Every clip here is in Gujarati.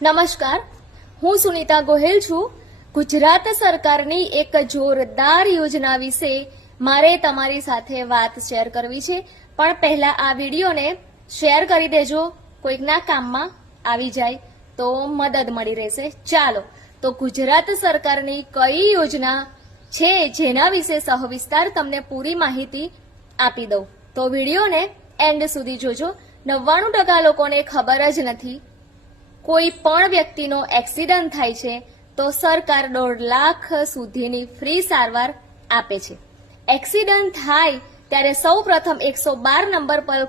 નમસ્કાર, હું સુનીતા ગોહેલ છું. ગુજરાત સરકારની એક જોરદાર યોજના વિશે મારે તમારી સાથે વાત શેર કરવી છે. પણ પહેલા આ વિડીયોને શેર કરી દેજો, કોઈકના કામમાં આવી જાય તો મદદ મળી રહેશે. ચાલો તો ગુજરાત સરકારની કઈ યોજના છે જેના વિશે સવિસ્તાર તમને પૂરી માહિતી આપી દઉં. તો વિડીયોને એન્ડ સુધી જોજો. 99% લોકોને ખબર જ નથી. કોઈ પણ વ્યક્તિનો એક્સિડન્ટ થાય છે તો સરકાર 1.5 લાખ સુધીની ફ્રી સારવાર આપે છે. એક્સિડન્ટ થાય ત્યારે સૌ પ્રથમ 112 નંબર પર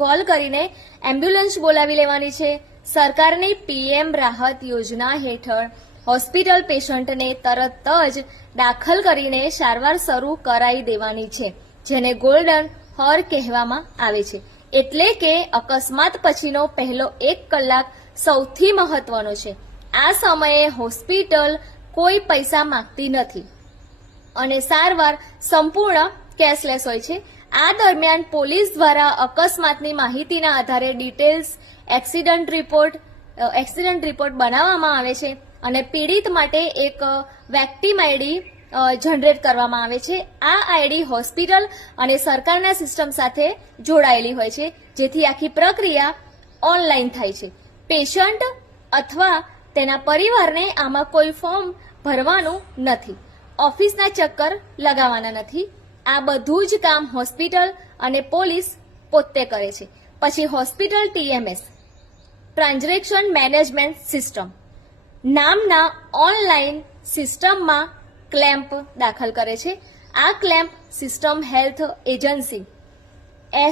કોલ કરીને એમ્બ્યુલન્સ બોલાવી લેવાની છે. સરકારની PM રાહત યોજના હેઠળ હોસ્પિટલ પેશન્ટને તરત જ દાખલ કરીને સારવાર શરૂ કરાવી દેવાની છે, જેને ગોલ્ડન હોર કહેવામાં આવે છે. એટલે કે અકસ્માત પછીનો પહેલો 1 કલાક સૌથી મહત્વનો છે. આ સમયે હોસ્પિટલ કોઈ પૈસા માંગતી નથી અને સારવાર સંપૂર્ણ કેશલેસ હોય છે. આ દરમિયાન પોલીસ દ્વારા અકસ્માતની માહિતીના આધારે ડિટેલ્સ એક્સિડન્ટ રિપોર્ટ બનાવવામાં આવે છે અને પીડિત માટે એક વેક્ટિમ આઈડી જનરેટ કરવામાં આવે છે. આ આઈડી હોસ્પિટલ અને સરકારના સિસ્ટમ સાથે જોડાયેલી હોય છે, જેથી આખી પ્રક્રિયા ઓનલાઈન થાય છે. પેશન્ટ અથવા તેના પરિવારને આમાં કોઈ ફોર્મ ભરવાનું નથી, ઓફિસના ચક્કર લગાવવાના નથી. આ બધું જ કામ હોસ્પિટલ અને પોલીસ પોતે કરે છે. પછી hospital TMS transaction management system નામના ઓનલાઈન સિસ્ટમમાં ક્લેમ્પ દાખલ કરે છે. આ clamp system health agency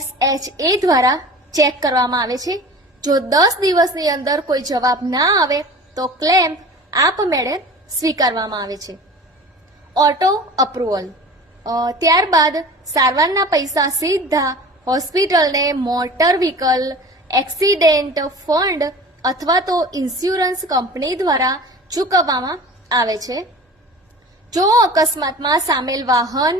SHA દ્વારા ચેક કરવામાં આવે છે. જો 10 દિવસની અંદર કોઈ જવાબ ના આવે તો ક્લેમ આપમેળે સ્વીકારવામાં આવે છે. ઓટો અપ્રુવલ ત્યારબાદ સારવારના પૈસા સીધા હોસ્પિટલને મોટર વ્હીકલ એક્સિડન્ટ ફંડ અથવા તો ઇન્સ્યોરન્સ કંપની દ્વારા ચૂકવવામાં આવે છે. જો અકસ્માતમાં સામેલ વાહન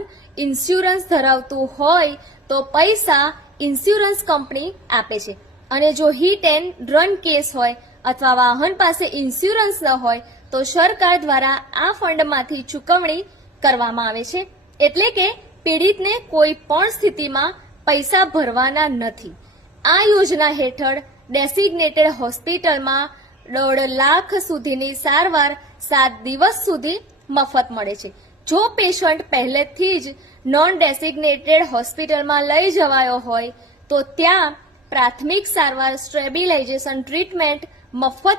ઇન્સ્યોરન્સ ધરાવતું હોય તો પૈસા ઇન્સ્યોરન્સ કંપની આપે છે, અને જો હિટ એન્ડ રન કેસ હોય અથવા વાહન પાસે ઇન્સ્યોરન્સ ન હોય તો સરકાર દ્વારા આ ફંડમાંથી ચૂકવણી કરવામાં આવે છે. એટલે કે પીડિતને કોઈ પણ સ્થિતિમાં પૈસા ભરવાના નથી. આ યોજના હેઠળ ડેસિગ્નેટેડ હોસ્પિટલમાં 1.5 લાખ સુધીની સારવાર 7 દિવસ સુધી મફત મળે છે. જો પેશન્ટ પહેલેથી જ નોન ડેસિગ્નેટેડ હોસ્પિટલમાં લઈ જવાયો હોય તો ત્યાં પ્રાથમિક સારવાર સ્ટેબિલાઇઝેશન ટ્રીટમેન્ટ મફત